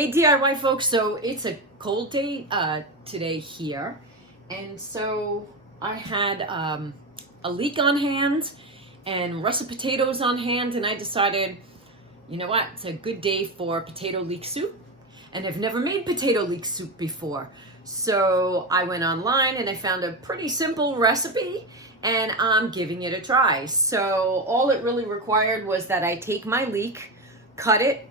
Hey DIY folks, so it's a cold day today here, and so I had a leek on hand and russet potatoes on hand, and I decided, you know what, it's a good day for potato leek soup, and I've never made potato leek soup before. So I went online and I found a pretty simple recipe, and I'm giving it a try. So all it really required was that I take my leek, cut it,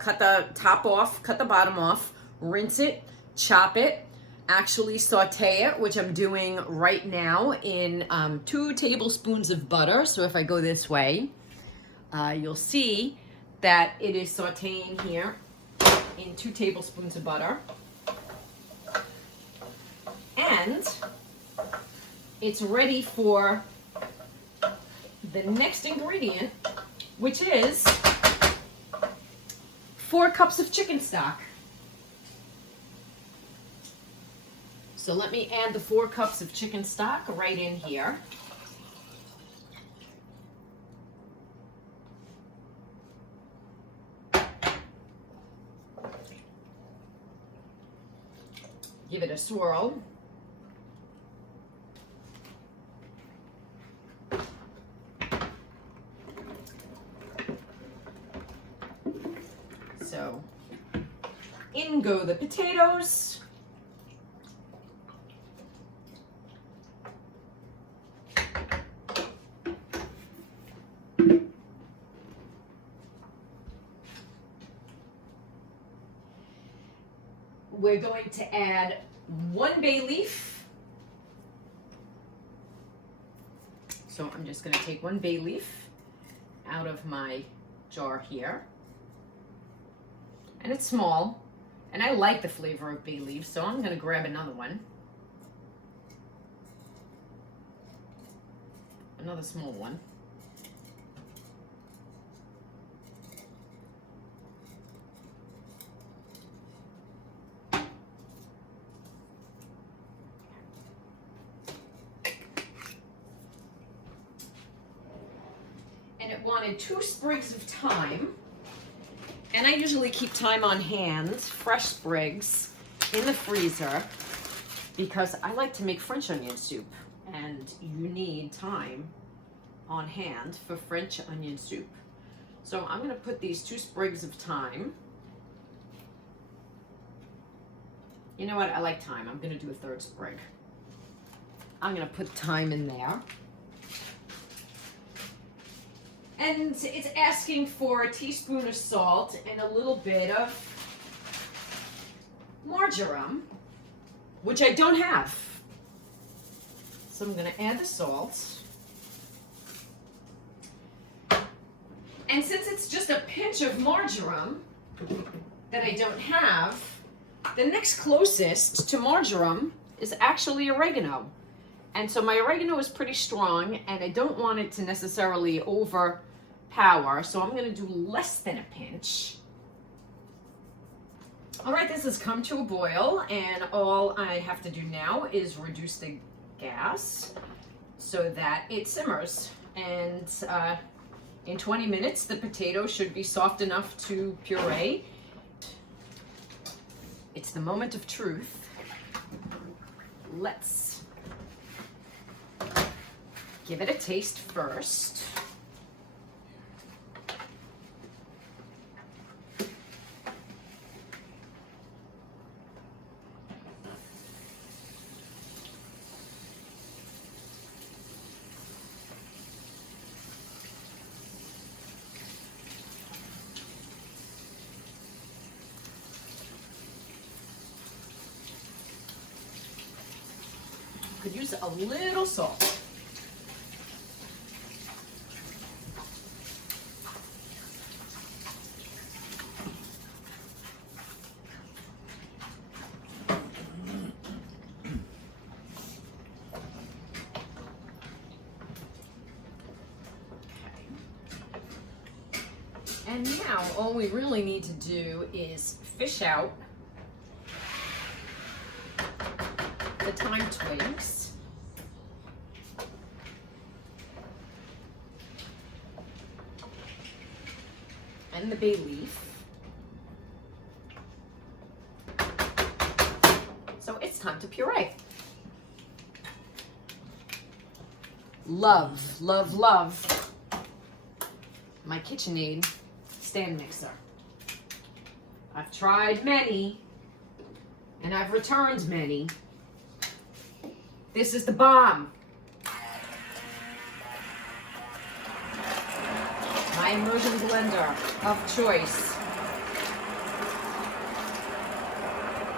cut the top off, cut the bottom off, rinse it, chop it, actually saute it, which I'm doing right now in 2 tablespoons of butter. So if I go this way, you'll see that it is sauteing here in 2 tablespoons of butter. And it's ready for the next ingredient, which is 4 cups of chicken stock. So let me add the 4 cups of chicken stock right in here. Give it a swirl. So in go the potatoes. We're going to add 1 bay leaf. So I'm just going to take 1 bay leaf out of my jar here. And it's small, and I like the flavor of bay leaves, so I'm going to grab another one. Another small one. And it wanted 2 sprigs of thyme. And I usually keep thyme on hand, fresh sprigs, in the freezer, because I like to make French onion soup, and you need thyme on hand for French onion soup. So I'm going to put these 2 sprigs of thyme. You know what? I like thyme. I'm going to do a 3rd sprig. I'm going to put thyme in there. And it's asking for a teaspoon of salt and a little bit of marjoram, which I don't have. So I'm going to add the salt. And since it's just a pinch of marjoram that I don't have, the next closest to marjoram is actually oregano. And so my oregano is pretty strong, and I don't want it to necessarily overpower, so I'm going to do less than a pinch. All right, this has come to a boil, and all I have to do now is reduce the gas so that it simmers. And in 20 minutes, the potato should be soft enough to puree. It's the moment of truth. Let's give it a taste first. Could use a little salt. And now all we really need to do is fish out the thyme twigs. And the bay leaf. time to puree. Love, love, love my KitchenAid stand mixer. I've tried many, and I've returned many. This is the bomb. My immersion blender of choice.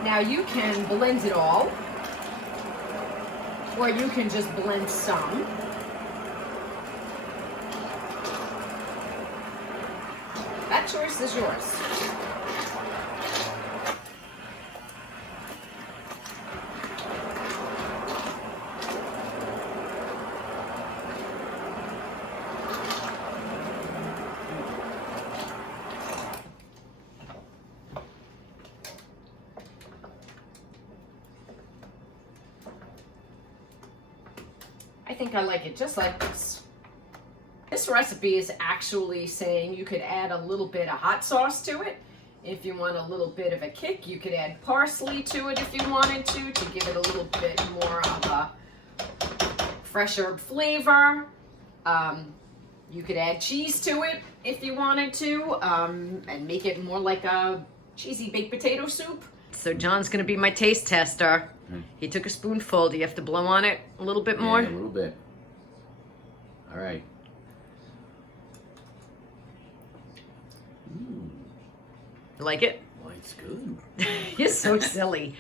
Now you can blend it all, or you can just blend some. That choice is yours. I think I like it just like this. This recipe is actually saying you could add a little bit of hot sauce to it. If you want a little bit of a kick, you could add parsley to it if you wanted to give it a little bit more of a fresh herb flavor. You could add cheese to it if you wanted to, and make it more like a cheesy baked potato soup. So John's gonna be my taste tester. He took a spoonful. Do you have to blow on it a little bit more? Yeah, a little bit. All right. You like it? Well, it's good. You're so silly.